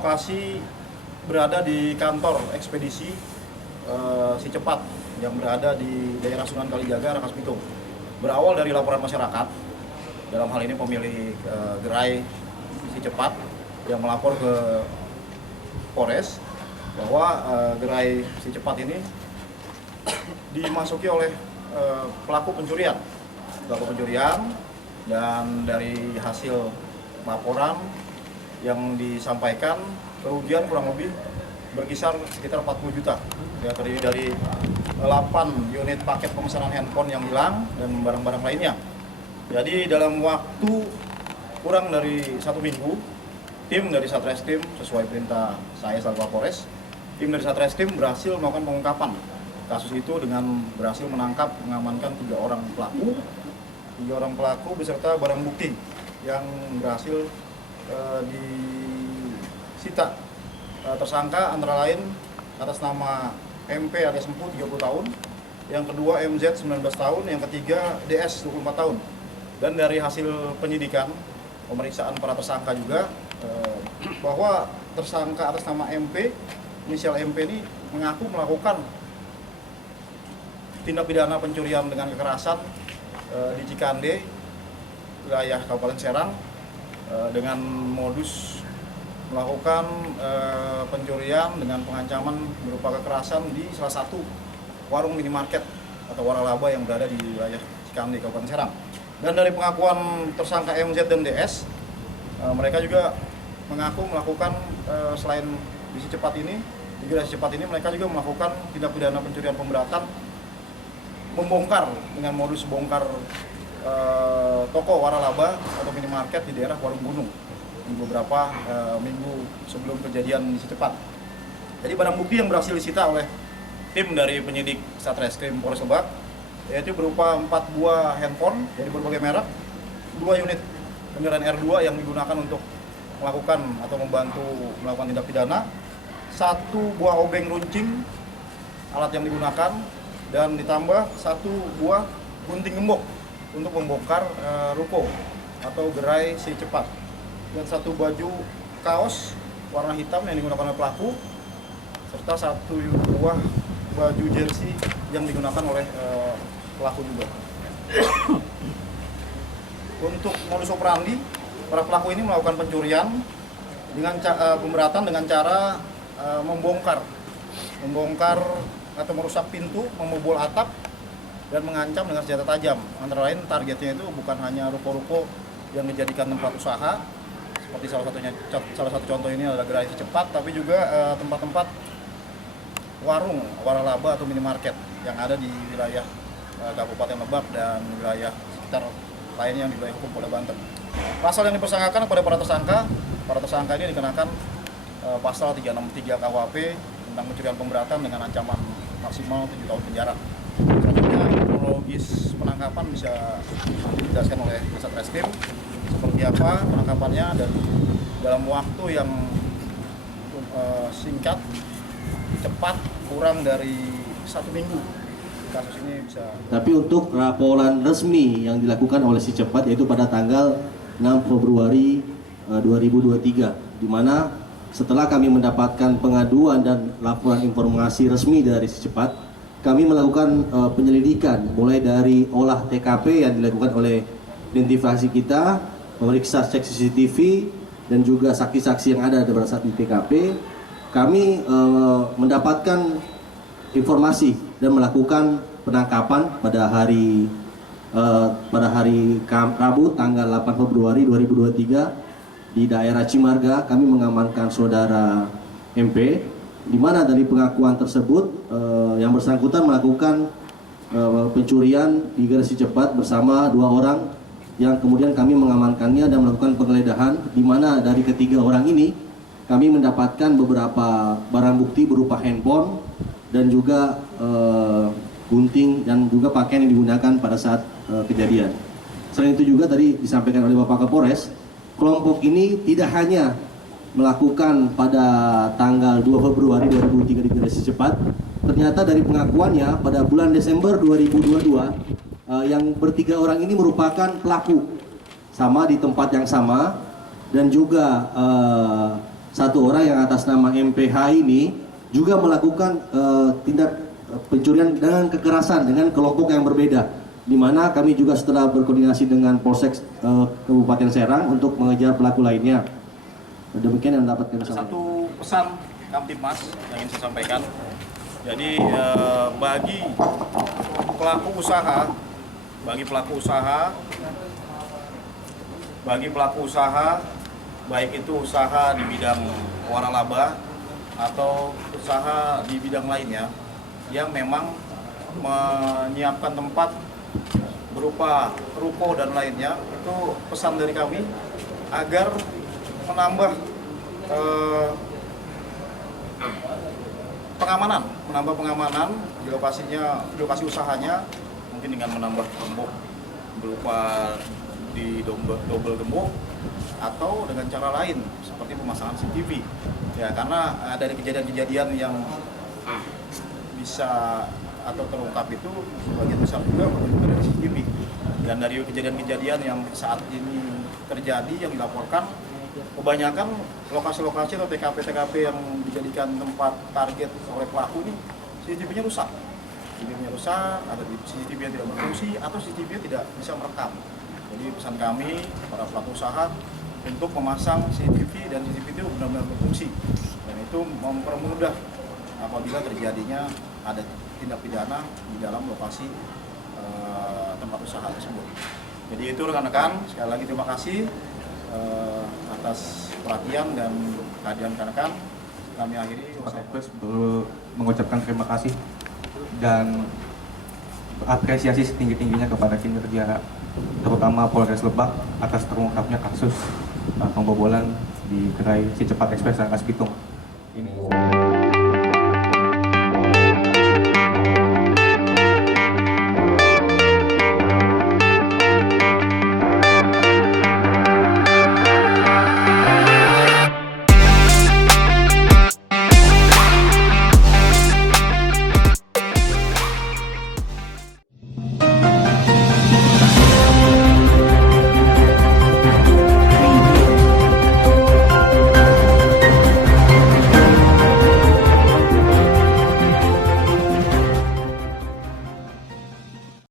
lokasi berada di kantor ekspedisi Si Cepat yang berada di daerah Sunan Kalijaga, Rangkas Bitung. Berawal dari laporan masyarakat, dalam hal ini pemilik gerai Si Cepat yang melapor ke Polres bahwa gerai Si Cepat ini dimasuki oleh pelaku pencurian, dan dari hasil laporan yang disampaikan kerugian kurang lebih berkisar sekitar 40 juta. Ya, terdiri dari 8 unit paket pemesanan handphone yang hilang dan barang-barang lainnya. Jadi dalam waktu kurang dari 1 minggu, tim dari Satreskrim sesuai perintah saya selaku Kapolres, tim dari Satreskrim berhasil melakukan pengungkapan kasus itu dengan berhasil mengamankan 3 orang pelaku beserta barang bukti yang berhasil disita. Tersangka antara lain atas nama MP alias Empu 30 tahun, yang kedua MZ 19 tahun, yang ketiga DS 24 tahun. Dan dari hasil penyidikan, pemeriksaan para tersangka juga bahwa tersangka atas nama MP, inisial MP ini mengaku melakukan tindak pidana pencurian dengan kekerasan di Cikande, wilayah Kabupaten Serang, dengan modus melakukan pencurian dengan pengancaman berupa kekerasan di salah satu warung minimarket atau waralaba yang berada di wilayah Cikande, Kabupaten Serang. Dan dari pengakuan tersangka MZ dan DS, mereka juga mengaku melakukan selain di Si Cepat ini, di gerai Si Cepat ini mereka juga melakukan tindak pidana pencurian pemberatan, membongkar dengan modus bongkar toko waralaba atau minimarket di daerah Warung Gunung di beberapa minggu sebelum kejadian di Si Cepat. Jadi barang bukti yang berhasil disita oleh tim dari penyidik Satreskrim Polres Lebak yaitu berupa 4 buah handphone dari berbagai merek, 2 unit kendaraan R2 yang digunakan untuk melakukan atau membantu melakukan tindak pidana, 1 buah obeng runcing alat yang digunakan, dan ditambah 1 buah gunting gembok untuk membongkar ruko atau gerai Si Cepat, dan 1 baju kaos warna hitam yang digunakan oleh pelaku, serta 1 buah baju jersey yang digunakan oleh pelaku juga. Untuk modus operandi, para pelaku ini melakukan pencurian dengan pemberatan dengan cara membongkar atau merusak pintu, membobol atap, dan mengancam dengan senjata tajam. Antara lain targetnya itu bukan hanya ruko-ruko yang dijadikan tempat usaha, seperti salah satu contoh ini adalah gerai Si Cepat, tapi juga tempat-tempat warung, waralaba atau minimarket yang ada di wilayah Kabupaten Lebak dan wilayah sekitar lainnya yang di wilayah hukum Polda Banten. Pasal yang dipersangkakan kepada para tersangka ini dikenakan pasal 363 KUHP tentang pencurian pemberatan dengan ancaman maksimal 7 tahun penjara. Selanjutnya kronologis penangkapan bisa dijelaskan oleh Satreskrim seperti apa penangkapannya, dan dalam waktu yang singkat, cepat, kurang dari 1 minggu kasus ini bisa. Tapi untuk laporan resmi yang dilakukan oleh Si Cepat yaitu pada tanggal 6 Februari 2023, di mana setelah kami mendapatkan pengaduan dan laporan informasi resmi dari Si Cepat, kami melakukan penyelidikan mulai dari olah TKP yang dilakukan oleh identifikasi kita, memeriksa cek CCTV dan juga saksi-saksi yang ada pada saat di TKP. Kami mendapatkan informasi dan melakukan penangkapan pada hari Rabu tanggal 8 Februari 2023 di daerah Cimarga. Kami mengamankan saudara MP, di mana dari pengakuan tersebut yang bersangkutan melakukan pencurian di gerai Si Cepat bersama 2 orang yang kemudian kami mengamankannya dan melakukan penggeledahan, di mana dari ketiga orang ini kami mendapatkan beberapa barang bukti berupa handphone dan juga gunting dan juga pakaian yang digunakan pada saat kejadian. Selain itu juga tadi disampaikan oleh Bapak Kapolres, kelompok ini tidak hanya melakukan pada tanggal 2 Februari 2003 di gerai Si Cepat, ternyata dari pengakuannya pada bulan Desember 2022 yang bertiga orang ini merupakan pelaku sama di tempat yang sama, dan juga satu orang yang atas nama MPH ini juga melakukan tindak pencurian dengan kekerasan dengan kelompok yang berbeda, di mana kami juga setelah berkoordinasi dengan Polsek Kabupaten Serang untuk mengejar pelaku lainnya. Demikian yang dapat kami sampaikan. Satu pesan Kamtibmas yang ingin saya sampaikan. Jadi bagi pelaku usaha, baik itu usaha di bidang waralaba atau usaha di bidang lainnya yang memang menyiapkan tempat berupa ruko dan lainnya, itu pesan dari kami agar menambah pengamanan di lokasi usahanya, mungkin dengan menambah gembok berupa di double gembok atau dengan cara lain seperti pemasangan CCTV. Ya, karena dari kejadian-kejadian yang bisa atau terungkap itu sebagian besar juga dari CCTV. Dan dari kejadian-kejadian yang saat ini terjadi yang dilaporkan, kebanyakan lokasi-lokasi atau TKP-TKP yang dijadikan tempat target oleh pelaku ini CCTV-nya rusak. CCTV-nya rusak, ada CCTV yang tidak berfungsi atau CCTV-nya tidak bisa merekam. Jadi pesan kami para pelaku usaha untuk memasang CCTV dan CCTV itu benar-benar berfungsi, dan itu mempermudah apabila terjadinya ada tindak pidana di dalam lokasi tempat usaha tersebut. Jadi itu rekan-rekan, sekali lagi terima kasih atas perhatian dan kehadiran rekan-rekan. Kami akhiri. Polres mengucapkan terima kasih dan apresiasi setinggi-tingginya kepada kinerja terutama Polres Lebak atas terungkapnya kasus pembobolan di gerai Si Cepat Express Rangkas Bitung ini.